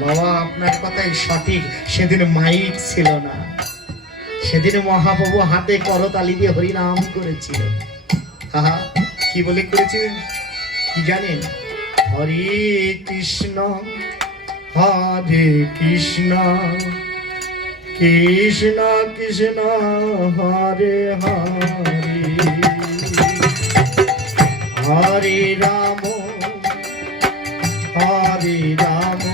বাবা, আপনার কথাই সঠিক। সেদিন মাইক ছিল না। সেদিন মহাপ্রভু হাতে করতালি দিয়ে হরিনাম করেছিল। হাহা কি বলে করেছিলেন কি জানেন? হরে কৃষ্ণ হরে কৃষ্ণ কৃষ্ণ কৃষ্ণ, হরে হরে। হরে রাম হরে রাম।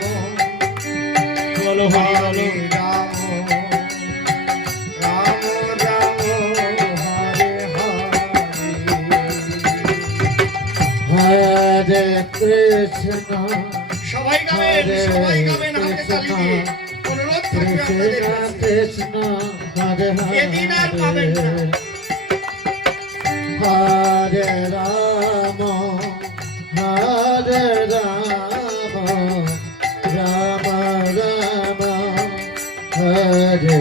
হরে রাম হরে রাম রাম হরে হরে হরে কৃষ্ণ সবাই গাবেন সবাই গাবেন হাতে তালি দিয়ে অনুরোধ থাকবে আপনাদের কৃষ্ণ কাছে। হরে এদিন আর পাবেন না। Hare Hare Ram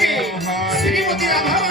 Seguimos tirando.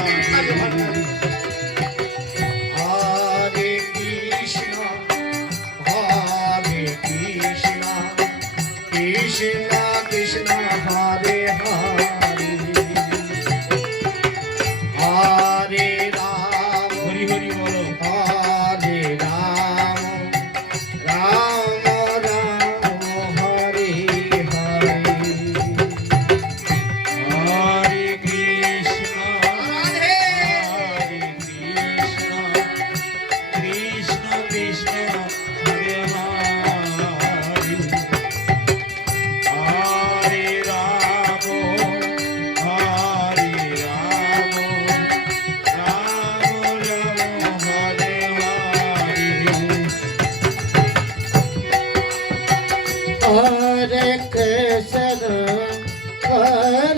ਰਖ ਸਦਾ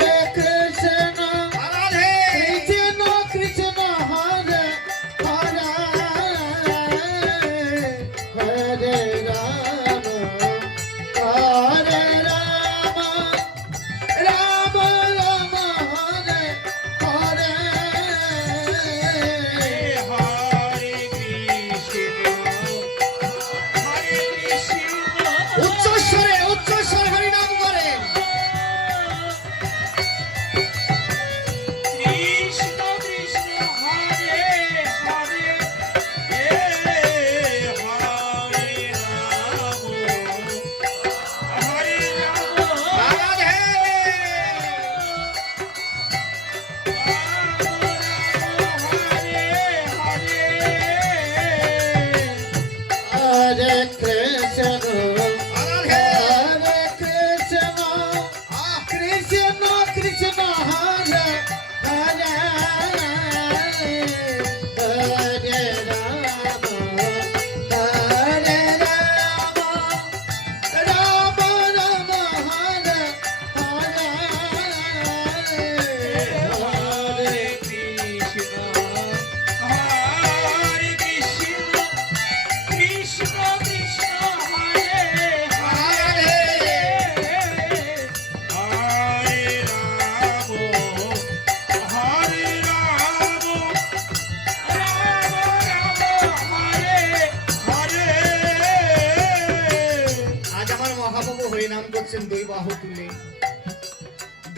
हरिनाम गोत्सम देवाहुतुले में।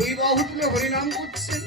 हरिनाम गोत्सम